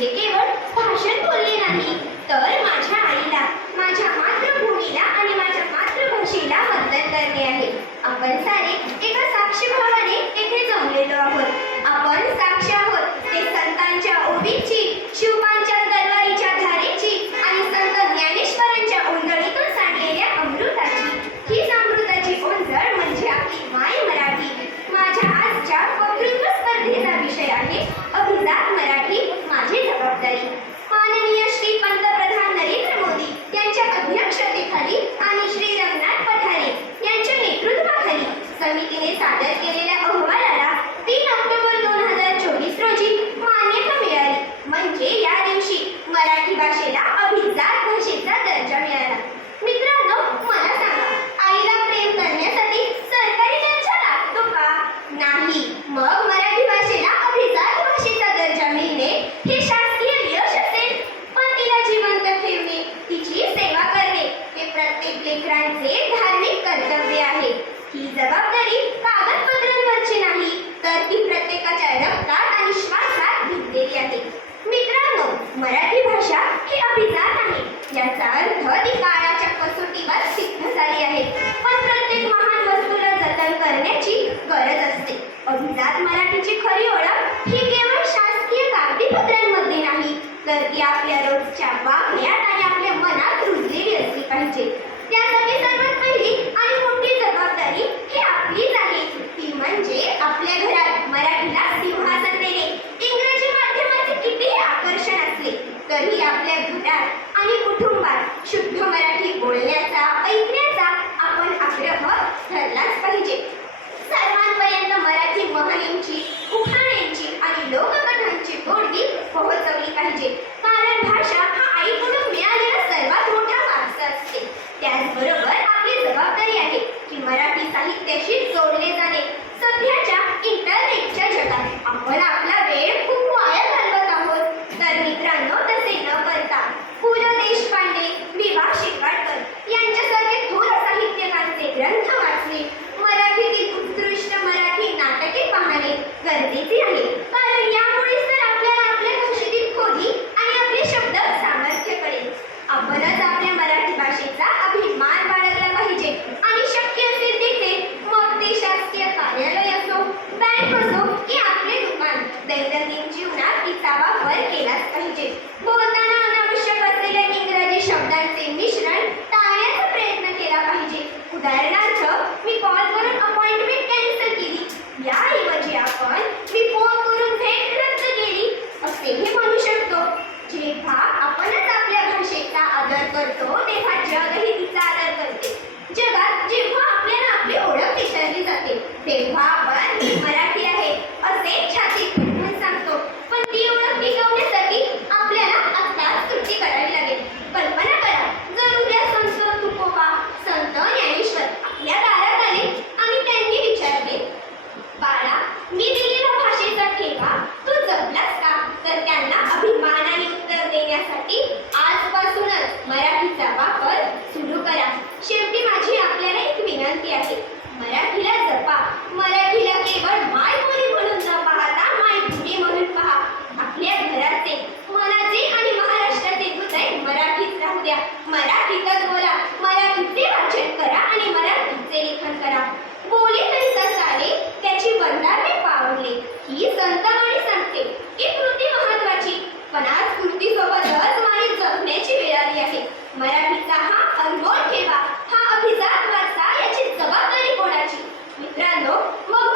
म्हणजे केवळ भाषण बोलणे नाही, तर माझ्या आईला, माझ्या मातृभूमीला आणि माझ्या मातृभाषेला वंदन करणे आहे. आपण सारे एका साक्षी भावाने येथे जमलेलो आहोत. आपण साक्षी आहोत ते संतांच्या ओवीची, शिवबांच्या तलवारीच्या धारेची आणि संत ज्ञानेश्वरांच्या ओंजळीतून सांडलेल्या अमृताची. हीच अमृताची ओंजळ म्हणजे आपली माय मराठी. माझ्या आजच्या वक्तृत्व स्पर्धेचा विषय आहे अभिजात मराठी, माझी जबाबदारी. माननीय श्री पंतप्रधान नरेंद्र मोदी यांच्या अध्यक्षतेखाली आणि श्री रंगनाथ पठारे यांच्या नेतृत्वाखाली समितीने सादर केलेल्या अहवालाला 3 ऑक्टोबर 2024 रोजी मान्यता मिळाली. म्हणजे या दिवशी मराठी भाषेला अभिजात भाषेचा दर्जा मिळाला. मित्रांनो, मला सांगा, आईला प्रेम करण्यासाठी सरकारी दर्जा लागतो का? नाही. मग मराठी भाषेला अभिजात भाषेचा दर्जा मिळणे हे शासकीय यश असेल. पण तिला जिवंत ठेवणे, तिची सेवा करणे हे प्रत्येक लेकरांचे धार्मिक कर्तव्य आहे. ही जबाबदारी कागदपत्रांवरची नाही, तर ती प्रत्येकाच्या रक्तात आणि श्वासात भिनलेली आहे. मित्रांनो, मराठी भाषा ही अभिजात आहे याचा अर्थ ती काळाच्या कसोटीवर सिद्ध झाली आहे. पण प्रत्येक महान वस्तूला जतन करण्याची गरज असते. अभिजात मराठीची खरी ओळख ही केवळ शासकीय कागदपत्रांमध्ये नाही, तर ती आपल्या रोजच्या वागण्यात आणि आपल्या मनात रुजलेली असली पाहिजे. त्यासाठी सर्वात पहिली आणि मोठी जबाबदारी ही आपलीच आहे. ती म्हणजे आपल्या घरात मराठीला सिंहासन देणे. इंग्रजी माध्यमाचे कितीही आकर्षण असले तरी आपल्या घरात आणि कुटुंबात शुद्ध मराठी बोलण्याचा, ऐकण्याचा आपण आग्रह धरलाच पाहिजे. सर्वांपर्यंत मराठी म्हणींची, उखाण्यांची आणि लोककथांची गोडवी पोहोचवली पाहिजे. कारण भाषा हा आईकडून मिळालेला सर्वात मोठा वारसा असते. त्याचबरोबर आपली जबाबदारी आहे की मराठी साहित्याशी जोडले जाणे. सध्याच्या इंटरनेटच्या जगात आपण आपला वेळ खूप वाया घालवत आहोत. तर मित्रांनो, तसे न करता पु ल देशपांडे, वि वा शिरवाडकर यांच्यासारखे थोर साहित्यकारांचे ग्रंथ वाचणे, मराठीतील उत्कृष्ट मराठी नाटके पाहणे गरजेचे आहे. कारण यामुळेच तर आपल्याला आपल्या भाषेतील खोली आणि आपले शब्द सामर्थ्य कळेल. आपणच आपल्या मराठी भाषेचा अभिमान बाळगला पाहिजे आणि शक्य असेल तिथे, मग ते शासकीय कार्यालय असो, बँक असो की आपले दुकान, दैनंदिन जीवनात तिचा वापर केलाच पाहिजे. बोलताना अनावश्यक असलेल्या इंग्रजी शब्दांचे मिश्रण टाळण्याचा प्रयत्न केला पाहिजे. उदाहरणार्थ, मी कॉल करून अपॉइंटमेंट कॅन्सल केली याऐवजी आपण मी फोन करून भेट रद्द केली असेही म्हणू शकतो. जेव्हा आपणच आपल्या भाषेचा आदर करतो तेव्हा जगही तिचा आदर करते. जगात जेव्हा आपल्याला आपली ओळख विसरली जाते तेव्हा आपण मराठी आहे असे छातीत ठोकून सांगतो. पण ती ओळख टिकवण्यासाठी आपल्याला आत्ताच कृती करावी लागेल. कल्पना करा, जर उद्या संत तुकोबा, संत ज्ञानेश्वर आपल्या दारात आले आणि त्यांनी विचारले, बाळा, मी दिलेल्या भाषेचा ठेवा तू जपलास का? तर त्यांना अभिमानाने उत्तर देण्यासाठी आजपासूनच मराठीचा वापर सुरू करा. शेवटी माझी आपल्याला एक विनंती आहे, मराठीला जपा. मराठीला केवळ मायबोली म्हणून न पाहता मायभूमी म्हणून पहा. आपल्या घराचे, मनाचे आणि महाराष्ट्राचे हृदय मराठीत राहू द्या. मराठीतच बोला, मराठीचे वाचन करा आणि मराठीचे लेखन करा. बोली तरी तर चाले, त्याची वंदारणे पावले. ही संतवाणी सांगते की कृती महत्वाची, पण आज कृतीसोबतच मारी जपण्याची वेळ आली आहे. मराठीचा हा अनमोल ठेवा, हा अभिजात वारसा, याची जबाबदारी कोणाची? मित्रांनो, मग